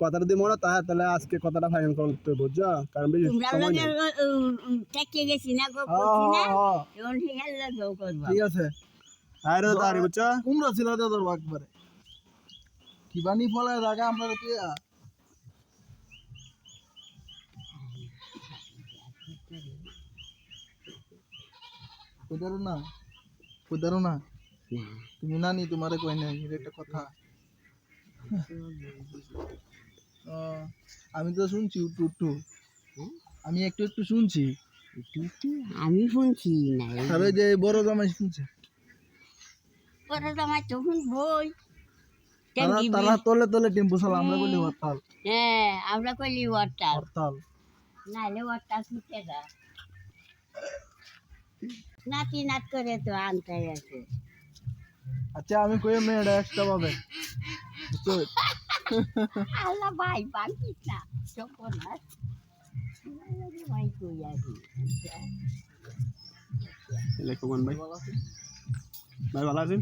কথাটা দিয়ে মনে তাহলে আজকে কথাটা ফাইনাল করতে বুঝছো কারণ ঠিক আছে বুঝছো কুমড়া ছিল দাদার একবারে কি বানি ফলে জায়গা আমরা কুদারো না তুমি নানি তোমারে কই নাই একটা কথা আমি তো শুনছি একটু আমি একটু শুনছি আমি শুনছি না তবে যে বড় জামাই শুনছে বড় জামাই তখন বই তারা তলে তলে টেম্পু চালা আমরা বলি হরতাল হ্যাঁ আমরা কইলি হরতাল হরতাল নাইলে হরতাল ছুটে যা নাতি নাত করে তো আনতে আছে আচ্ছা আমি কই মেয়েটা এক্সট্রা পাবে আল্লাহ ভাই পারছিস না চোখ না ভাই কই আছি লেখমান ভাই ভাই ভালো আছেন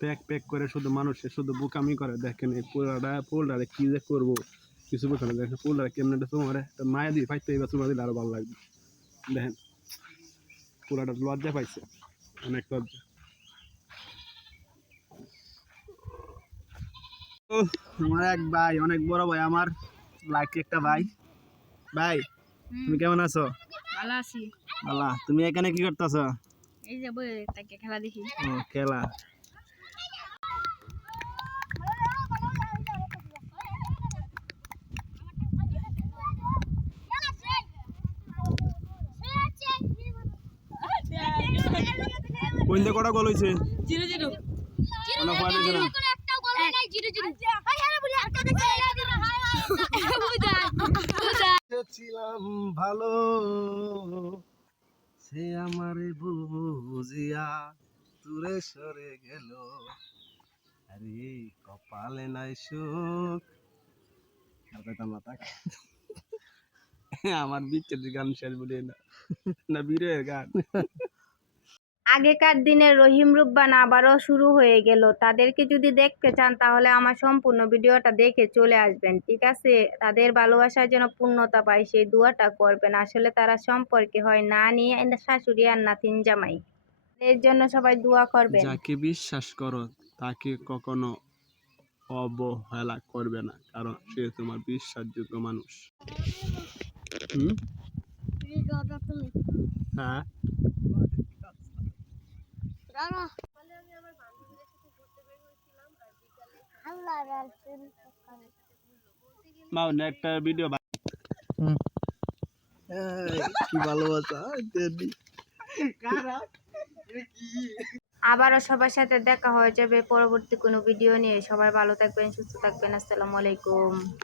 প্যাক প্যাক করে শুধু মানুষের শুধু বোকামি করে দেখেন এই পোলটা কি যে করবো কিছু বলতে না দেখেন পোলটা কেমন তোমার মায়া দিয়ে পাইতে এবার তোমার দিলে আরো ভালো লাগবে দেখেন পোলাটা লজ্জা পাইছে অনেক লজ্জা আমার এক ভাই অনেক বড় ভাই আমার লাইক একটা ভাই ভাই তুমি কেমন আছো ভালো আছি ভালো তুমি এখানে কি করতেছ এই যে বই তাকে খেলা দেখি ও খেলা কোন দিকে কটা গোল হইছে 0-0 কোনো পয়েন্ট হইছে না একটা গোল হয় নাই 0-0 আরে আরে বলি একটা দেখে ছিলাম ভালো সে আমারে বুঝিয়া দূরে সরে গেল আরে কপালে নাই সুখ আমার বিচ্ছেদ গান শেষ বলি না বীরের গান আগেকার দিনের রহিম রুব্বান আবারও শুরু হয়ে গেল। তাদেরকে যদি দেখতে চান তাহলে আমার সম্পূর্ণ ভিডিওটা দেখে চলে আসবেন, ঠিক আছে? তাদের ভালোবাসার যেন পূর্ণতা পায় সেই দোয়াটা করবেন। আসলে তারা সম্পর্কে হয় নানি শাশুড়ি আর নাতিন জামাই, এর জন্য সবাই দোয়া করবেন। যাকে বিশ্বাস করো তাকে কখনো অবহেলা করবে না, কারণ সে তোমার বিশ্বাসযোগ্য মানুষ। হ্যাঁ একটা ভিডিও কি ভালোবাসা আবারও সবার সাথে দেখা হয়ে যাবে পরবর্তী কোনো ভিডিও নিয়ে। সবাই ভালো থাকবেন, সুস্থ থাকবেন। আসসালামু আলাইকুম।